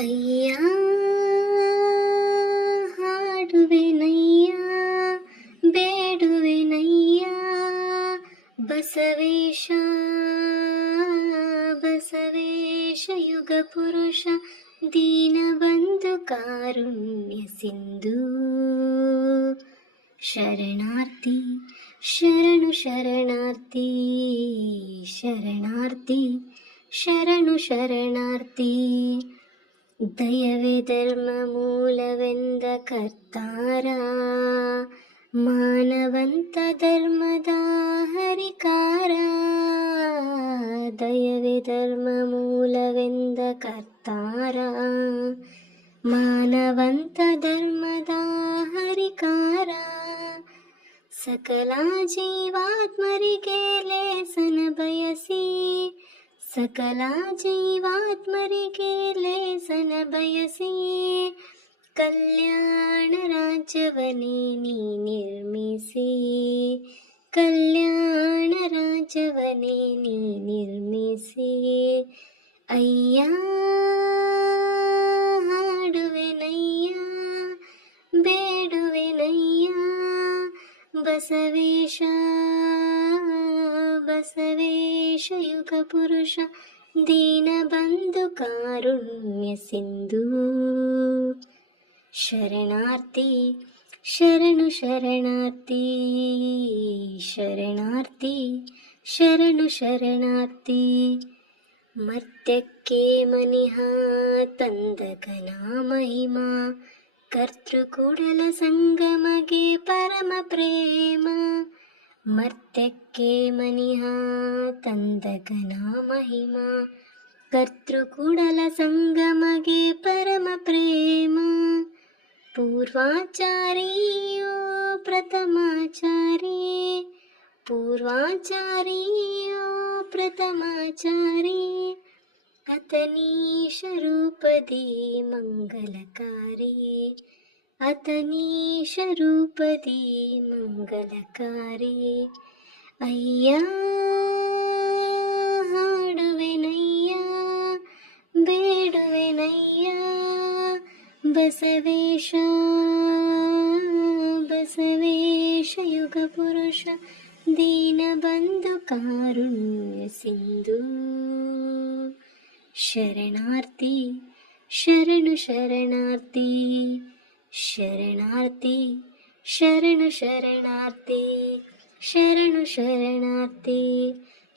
ಅಯ್ಯ ಹಾಡುವೆನಯ್ಯ ಬೇಡುವೆನಯ್ಯ ಬಸವೇಶ ಬಸವೇಶ ಯುಗ ಪುರುಷ ದೀನಬಂಧು ಕಾರುಣ್ಯ ಸಿಂಧು ಶರಣಾರ್ಥಿ ಶರಣು ಶರಣಾರ್ಥಿ ಶರಣಾರ್ಥಿ ಶರಣು ಶರಣಾರ್ಥಿ ದಯವೇ ಧರ್ಮ ಮೂಲವೆಂದ ಕರ್ತಾರ ಮಾನವಂತ ಧರ್ಮದ ಹರಿಕಾರ ದಯವೇ ಧರ್ಮ ಮೂಲವೆಂದ ಕರ್ತಾರ ಮಾನವಂತ ಧರ್ಮದ ಹರಿಕಾರ ಸಕಲ ಜೀವಾತ್ಮರಿಗೆ ಲೇಸನ ಬಯಸಿ ಸಕಲ ಜೀವಾತ್ಮರಿಗೆ ಲೇಸನ ಬಯಸಿ ಕಲ್ಯಾಣ ರಾಜ್ಯವನೇ ನೀ ನಿರ್ಮಿಸಿ ಕಲ್ಯಾಣ ರಾಜ್ಯವನೇ ನೀ ನಿರ್ಮಿಸಿ ಅಯ್ಯ ಹಾಡುವೆನಯ್ಯ ಬೇಡುವೆನಯ್ಯ ಬಸವೇಶ ಬಸವೇಶ ಯುಗ ಪುರುಷ ದೀನಬಂಧು ಕಾರುಣ್ಯ ಸಿಂಧು ಶರಣಾರ್ಥಿ ಶರಣು ಶರಣಾರ್ಥಿ ಶರಣಾರ್ಥಿ ಶರಣು ಶರಣಾರ್ಥಿ ಮರ್ತ್ಯಕ್ಕೆ ಮನಿಹ ತಂದಕನ ಮಹಿಮಾ ಕರ್ತೃಕೂಡಲ ಸಂಗಮಗೆ ಪರಮ ಪ್ರೇಮ ಮರ್ತ್ಯಕ್ಕೆ ಮನಿಹ ತಂದಕನ ಮಹಿಮಾ ಕರ್ತೃಕೂಡಲ ಸಂಗಮಗೆ ಪರಮ ಪ್ರೇಮ ಪೂರ್ವಾಚಾರಿಯೋ ಪ್ರಥಮಾಚಾರಿ ಪೂರ್ವಾಚಾರಿಯೋ ಪ್ರಥಮಾಚಾರಿ ಅತನೀಶ ರೂಪದಿ ಮಂಗಲಕಾರಿ ಅತನೀಶ ರೂಪದಿ ಮಂಗಲಕಾರಿ ಅಯ್ಯ ಹಾಡುವೆನಯ್ಯ ಬೇಡುವೆನಯ್ಯ ಬಸವೇಶ ಬಸವೇಶ ಯುಗ ಪುರುಷ ದೀನಬಂಧು ಕಾರುಣ್ಯ ಸಿಂಧು ಶರಣಾರ್ಥಿ ಶರಣು ಶರಣಾರ್ಥಿ ಶರಣಾರ್ಥಿ ಶರಣು ಶರಣಾರ್ಥಿ ಶರಣು ಶರಣಾರ್ಥಿ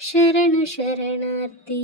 ಶರಣು ಶರಣಾರ್ಥಿ